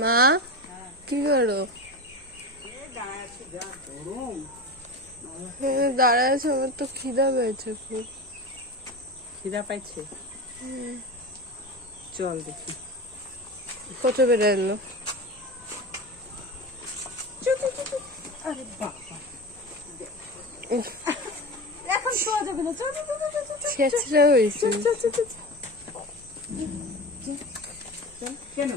মা কি করো? দাঁড়ায় আছে, আমার তো খিদা পেয়েছে খুব। খিদা পাইছে? চল দেখি কত বেড়ে এলো। আরে বাবা, এখন শোয়া যাবে না। ছেঁচড়া হয়েছে। কেন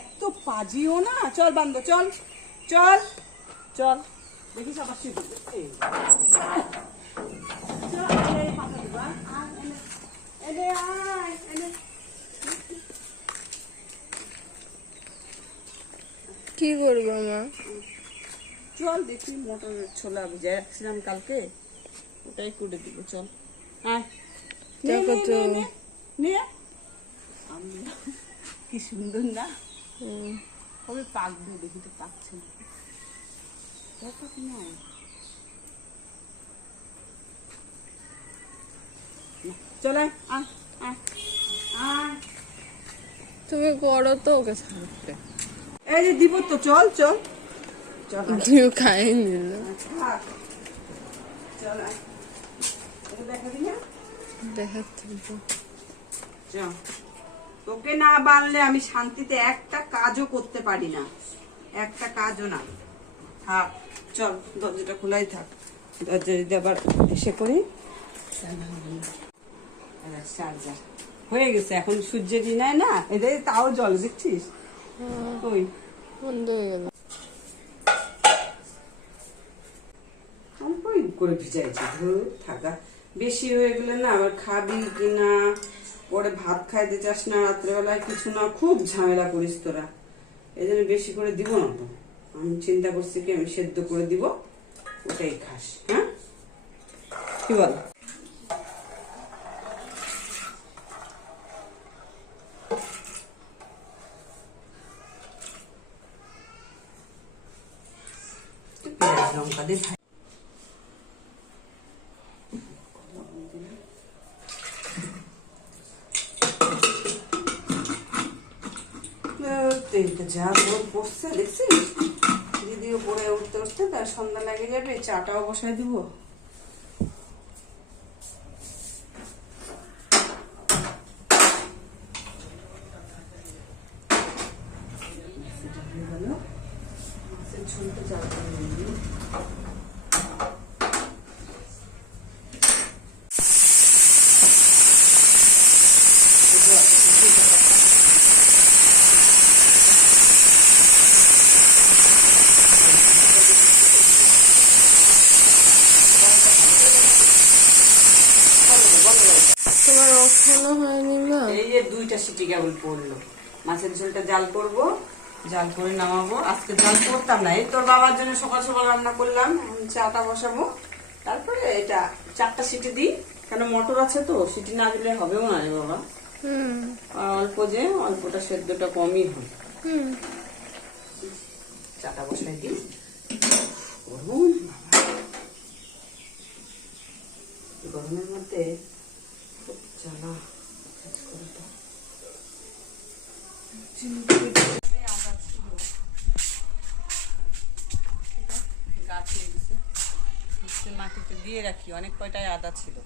এত পাজিও না? চল বান্ধব, চল চল চল, দেখিস আবার কি করবো মা? চল দেখি মোটর ছোলা ভিজায় রাখছিলাম কালকে, ওটাই করে দিব। চল কি সুন্দর না? কবে পাকবে দেখি, তো পাকছে না। চলে তুমি করো তো, ওকে ছাড়তে। এই যে দিব তো, চল চল চল। তুই খাইনি না? চল দেখা দি না, দেখাচ্ছি তো। তোকে না বানলে আমি শান্তিতে একটা কাজও করতে পারি না, একটা কাজও না। থাক চল, দরজাটা খোলাই থাক। দরজা যদি আবার এসে করি। চার্জার হয়ে গেছে, এখন সূর্যের নেয় না, এদের তাও জল দেখছিস। ওই বন্ধ হয়ে গেল। অল্পই করে ভিজাইছি, থাকা বেশি হয়ে গেলে না আবার খাবি কিনা, পরে ভাত খাইতে চাস না, রাত্রেবেলায় কিছু না, খুব ঝামেলা করিস তোরা। এই জন্য বেশি করে দিব না তো, আমি চিন্তা করছি কি আমি সেদ্ধ করে দিব, ওটাই খাস। হ্যাঁ কি বল? পেঁয়াজ লঙ্কা দিয়ে তেলটা যা গরম পড়ছে দেখছিস, দিদিও পরে উঠতে উঠতে তার সন্ধ্যা লেগে যাবে, চাটাও বসাই দিব। মাছের ঝোলটা জাল করে নিই। তোমার ওখানে হয়নি মা? এই যে 2টা সিটি কেবল পড়লো। মাছের ঝোলটা জাল করব, জাল করে নামাবো। আজকে জাল করতাম না, এই তোর বাবার জন্য সকাল সকাল রান্না করলাম, চাটা বসাবো, তারপরে এটা 4টা সিটি দিই, কেন মটর আছে তো, সিটি না দিলে হবেও না রে বাবা। অল্প যে অল্পটা সেদ্ধটা কমই হয়। চাটা বসাই দিই। গরমের মধ্যে খুব জ্বালা মাটিতে দিয়ে রাখি, অনেক কয়টাই আদা ছিল।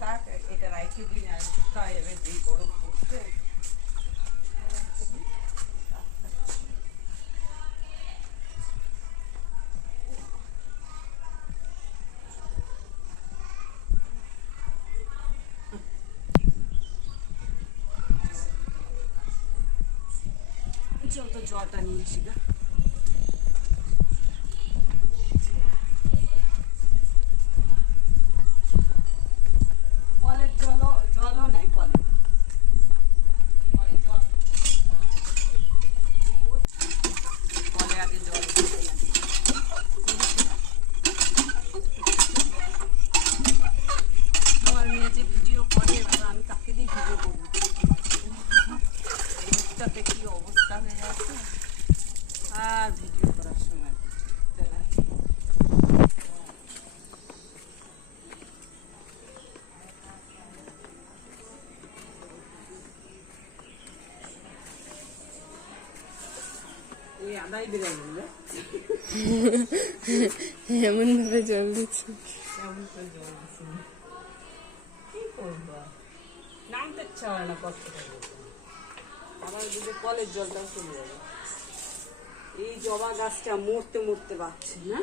থাক, এটা রাইখে দিই, আর শুকায় যাবে, যেই গরম পড়ছে। চল তো জলটা নিয়ে আসি গা। কলের জলও নাই, কলে আগে জল আমার মেয়ে যে ভিডিও করে, আমি তাকে দিয়ে ভিডিও করবো। মুখটাতে কি অবস্থা হয়ে যাচ্ছে, আর ভিডিও করার সময় এই আদাই বেড়ে গেল এমন ভাবে জল দিচ্ছি। কেমন করে জল দিচ্ছি কি করবো নামতে ইচ্ছা হয় না কষ্ট করে আবার যদি কলের জলটাও চলে যাবে এই জবা গাছটা মরতে মরতে পারছে না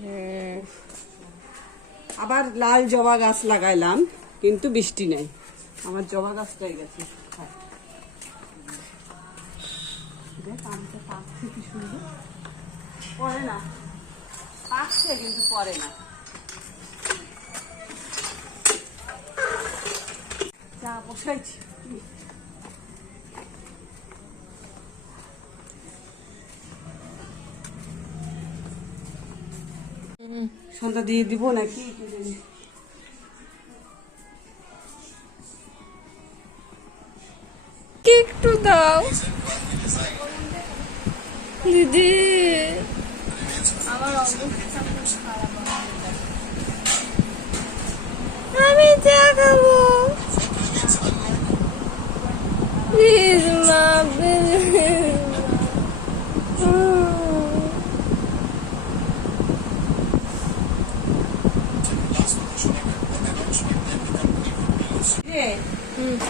হ্যাঁ আবার লাল জবা গাছ লাগাইলাম কিন্তু বৃষ্টি নেই আমার জবা গাছটাই গেছে দেখ আমটা পাকছে কি সুন্দর পরে না পাকছে কিন্তু পরে না চা বসাইছি সন্ধ্যা দিয়ে দিব নাকি একটু দাও দিদি, আমার অবস্থা খুব খারাপ। আমি চা খাবো প্লিজ মা,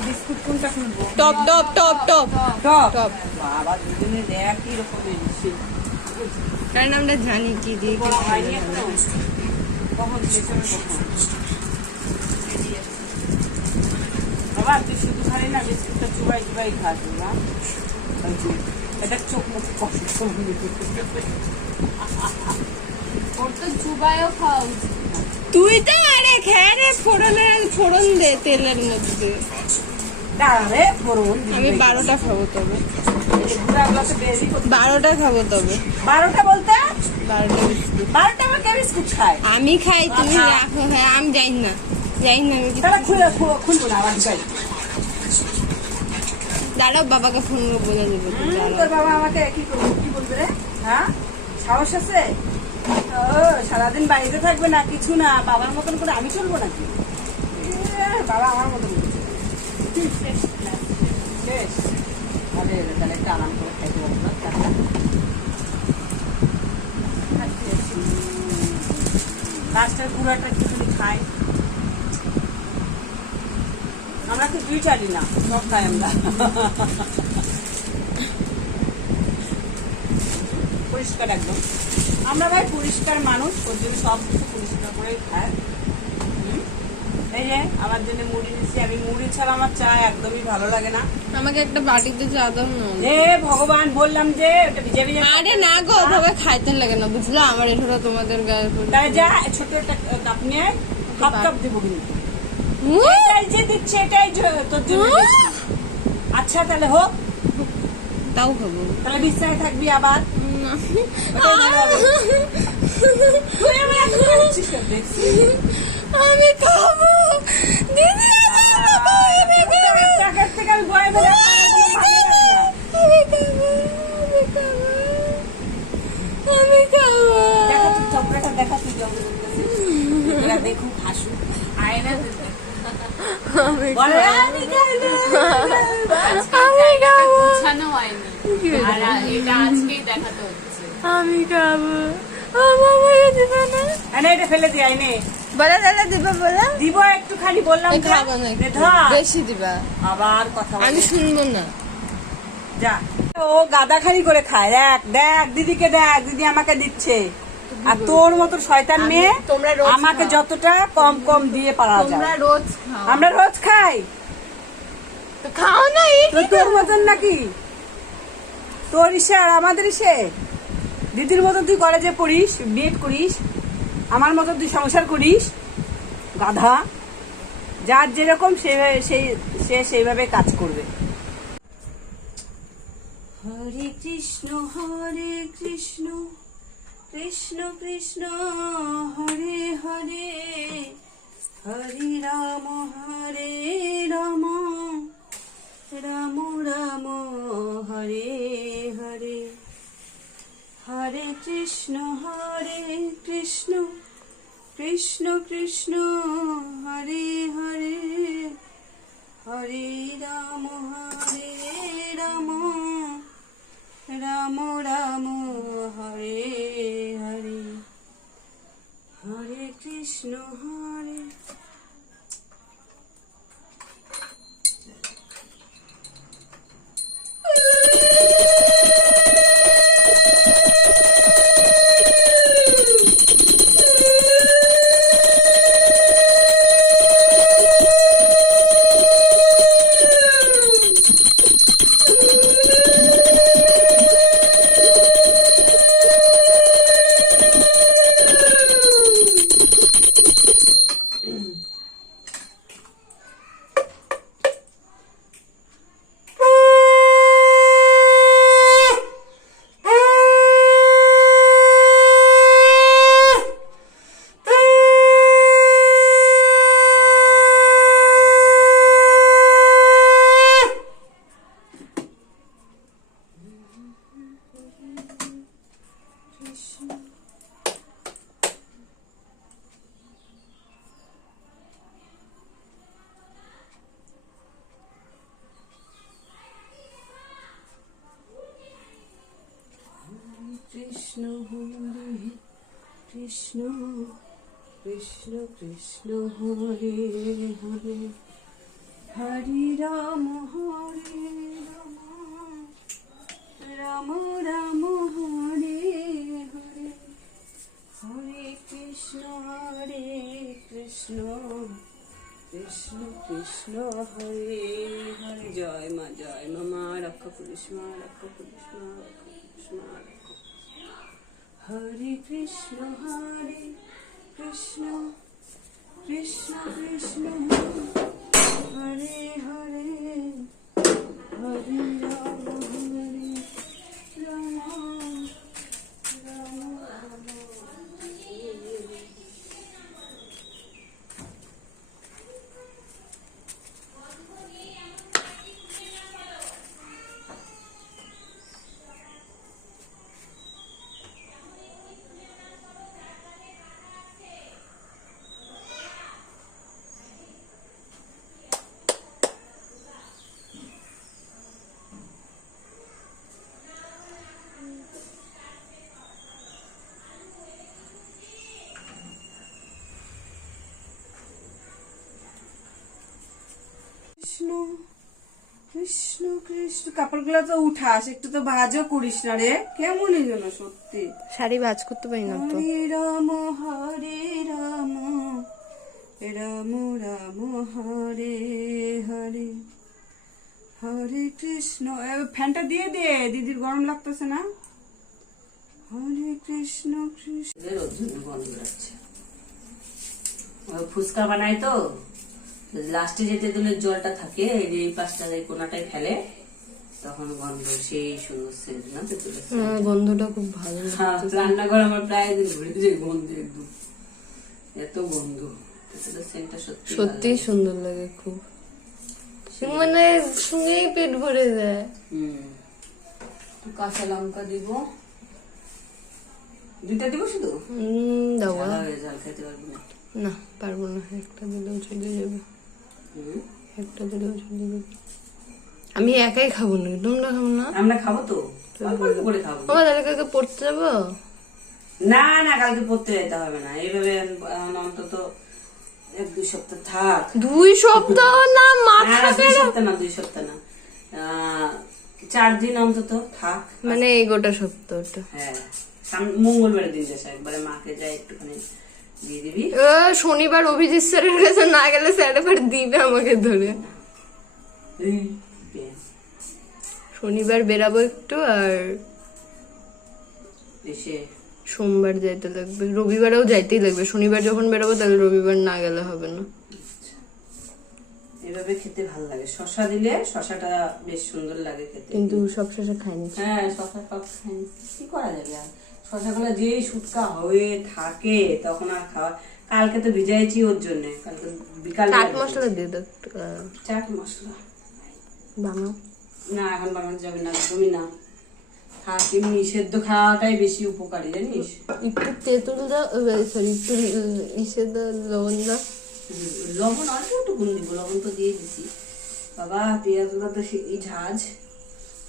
বিস্কুট কোনটা খুলবো top top top top top top, বাবা দুজনে একই রকমের দিচ্ছি কারণ আমরা জানি কি দিয়ে কি বড় হয়নি এখনো কখন পেছনে কখন বাবা তুই শুধু খালি না বিস্কুটটা চুবাই চুবাই খাস না এটা চোখ মুখ কষ্ট ওর তো চুবাইও খাওয়া উচিত। তুই তো আরে খেয়ে রে, ফোড়ন দে তেলের মধ্যে। দাঁড়াবে ফোড়ন আমি 12টা খাবো তবে, গুঁড়াগুলোতে বেশি 12টা খাবো তবে, 12টা বলতে 12টা বিস্কুট 12টা আমার কে বিস্কুট খায় আমি খাই, তুমি রাখো। হ্যাঁ আমি জানি না আমি কি। তাহলে খুলবো না আবার ঢুকাই দাঁড়াও, বাবাকে ফোন করে বলে দেবো। তোর বাবা আমাকে কি বলবে রে? হ্যাঁ সাহস আছে? ও সারাদিন বাড়িতে থাকবে না কিছু না, বাবার মতন করে আমি চলবো নাকি? বাবা আমার মতন শেষ। তাহলে একটা আরাম করে খাইতে পারবো না চাটা। লাস্টের পুরাটা একটুখানি খাই। আমরা তো দুই চালি না, সব খাই আমরা। পরিষ্কার একদম, আমরা ভাই পরিষ্কার মানুষ, ওর জন্য সব কিছু পরিষ্কার করে খায়। এই যে আমার জন্য মুড়ি নিচ্ছি, আমি মুড়ি ছাড়া আমার চা একদমই ভালো লাগে না। আমাকে একটা বাটিতে চা দাও না। হে ভগবান, বললাম যে ওটা ভিজে ভিজে। আরে না গো, ওভাবে খাইতে লাগে না বুঝলো, আমার এটা তোমাদের গায়ে পড়ে। তাই যা ছোট একটা কাপ নিয়ে হাফ কাপ দেবো কিন্তু। এটাই যে দিচ্ছে এটাই তোর জন্য বেশি। আচ্ছা তাহলে হোক, তাও খাবো। তাহলে বিছানায় থাকবি আবার। না। তুই আমার এত করছিস কেন দেখছি? আমি খাবো দিদি, টাকার থেকে আমি বয়ে বেড়ে আমি খাবো। দেখা তুই চক্রাটা দেখা তুই জঙ্গল দেখুক হাসু আয়না আমি বলে আমি গোছানো হয়নি আর এটা আজকেই দেখাতে হচ্ছে। আমি খাবো। আমাকে দিবে না, এটা ফেলে দিয়ে আইনে বলে দাদা দিবা, বলে দিব একটুখানি বললাম এই খাবো না, বেশি দিবা। আবার কথা আমি শুনবো না। যা ও গাদাখানি করে খায়। দেখ দেখ দিদিকে দেখ, দিদি আমাকে দিচ্ছে, আর তোর মতো শয়তান মেয়ে তোমরা রোজ আমাকে যতটা কম কম দিয়ে পারা তোমরা যায়। রোজ খাও, আমরা রোজ খাই, তো খাও না। এই তো তোর মতন নাকি? তোর ইসে আর আমাদের ইসে? দিদির মতন তুই কলেজে পড়িস, বিএড করিস, আমার মতন তুই সংসার করিস? গাধা, যার যেরকম সে সেইভাবে কাজ করবে। হরে কৃষ্ণ কৃষ্ণ কৃষ্ণ হরে হরে, হরে রাম রাম রাম হরে হরে, হরে কৃষ্ণ কৃষ্ণ কৃষ্ণ হরে হরে, হরে রাম রাম রাম কৃষ্ণ হরে কৃষ্ণ হরে কৃষ্ণ কৃষ্ণ কৃষ্ণ হরে হরে হরে রাম রাম রাম হরে হরে হরে কৃষ্ণ কৃষ্ণ কৃষ্ণ কৃষ্ণ হরে হরে জয় মা মা রক্ষা পুলিশ মা রক্ষা পুলিশ মা রক্ষা পুলিশ মা রক্ষা হরে কৃষ্ণ কৃষ্ণ কৃষ্ণ কৃষ্ণ হরে হরে হরে রাম রাম রাম কৃষ্ণ কৃষ্ণ কৃষ্ণ কাপড়গুলো তো উঠাস, একটু তো ভাজও করিস না রে, কেমনই যেন সত্যি। শাড়ি ভাজ করতে পারি না তো। হরে রাম রাম রাম হরে হরে হরে কৃষ্ণ। ফ্যানটা দিয়ে দে, দিদির গরম লাগতেছে না। হরে কৃষ্ণ কৃষ্ণ। বন্ধ রাখছে, ফুচকা বানায় তো লাস্টে যেতে দিলে জলটা থাকে এই পাশটা এই কোনাটাই ফেলে, তখন গন্ধ সেই সুন্দর সেন্ট না চলে। গন্ধটা খুব ভালো। রান্নাঘর আমার প্রায় দিন ঘুরে যায় গন্ধ, একদম এত গন্ধ। সেন্টটা সত্যি সুন্দর লাগে খুব, মানে শুনেই পেট ভরে যায়। কাঁচা লঙ্কা দিব, দুইটা দিব শুধু। দাও, জাল খেতে পারবো না। না পারবো না, একটা দিলেও চলে যাবে, একটা দিলেও চলে যাবে। আমি একাই খাবো না, তোমরা খাবো না? আমরা খাবো তো, করে খাবো। তাহলে কালকে পড়তে যাবো? না না, কালকে পড়তে যেতে হবে না, এইভাবে অন্তত 1-2 সপ্তাহ থাক। 2 সপ্তাহ না, মাথা 2 সপ্তাহ না, 2 সপ্তাহ না, 4 দিন অন্তত থাক, মানে এই গোটা সপ্তাহটা। হ্যাঁ, মঙ্গলবার দিন যাস একবারে, মাকে যাই একটুখানি দিয়ে দিবি। শনিবার অভিজিৎ স্যারের কাছে না গেলে স্যার এবার দিবে আমাকে ধরে। শনিবার বেরাবো একটু, আর সোমবার যাইতে লাগবে, রবিবারেও যাইতেই লাগবে। শনিবার যখন বেরাবো তাহলে রবিবার না গেলে হবে না। এভাবে খেতে ভালো লাগে, শশা দিলে শশাটা বেশ সুন্দর লাগে খেতে, কিন্তু সব শশা খাইনি। হ্যাঁ, শশা সব খাইনি, কি করা যাবে আর। শশাগুলো যেই শুটকা হয়ে থাকে তখন আর খাওয়া। কালকে তো ভিজাইছি ওর জন্য, কালকে বিকালে চাট মশলা দিয়ে দাও। চাট মশলা বানাও না, এখন বানানো যাবে না, একদমই না। থাক, এমনি সেদ্ধ খাওয়াটাই বেশি উপকারী, জানিস। একটু তেঁতুল দাও, সরি একটু ইসে দাও, লবণ দাও। লবণ অল্প একটু গুণ দিব, লবণ তো দিয়ে দিছি। বাবা পেঁয়াজগুলো তো এই ঝাঁজ,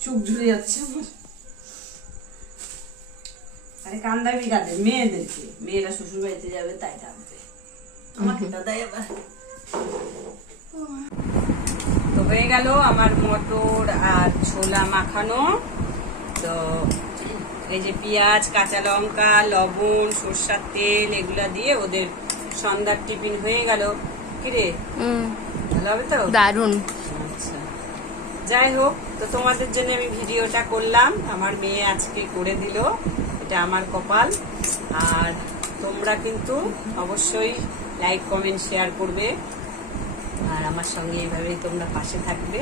চোখ ঝুলে যাচ্ছে আমার। আরে কান্দাবি কাদের? মেয়েদেরকে, মেয়েরা শ্বশুর বাড়িতে যাবে তাই কাঁদবে। আমাকে দাদাই আবার। তো হয়ে গেল আমার মটর আর ছোলা মাখানো। তো এই যে পেঁয়াজ, কাঁচা লঙ্কা, লবণ, সরষার তেল এগুলা দিয়ে ওদের সন্ধ্যার টিফিন হয়ে গেল। কিরে ভালো হবে তো? দারুন। আচ্ছা, যাই হোক, তো তোমাদের জন্য আমি ভিডিওটা করলাম। আমার মেয়ে আজকে করে দিল, এটা আমার কপাল। আর তোমরা কিন্তু অবশ্যই লাইক, কমেন্ট, শেয়ার করবে আর আমার সঙ্গে এইভাবেই তোমরা পাশে থাকবে।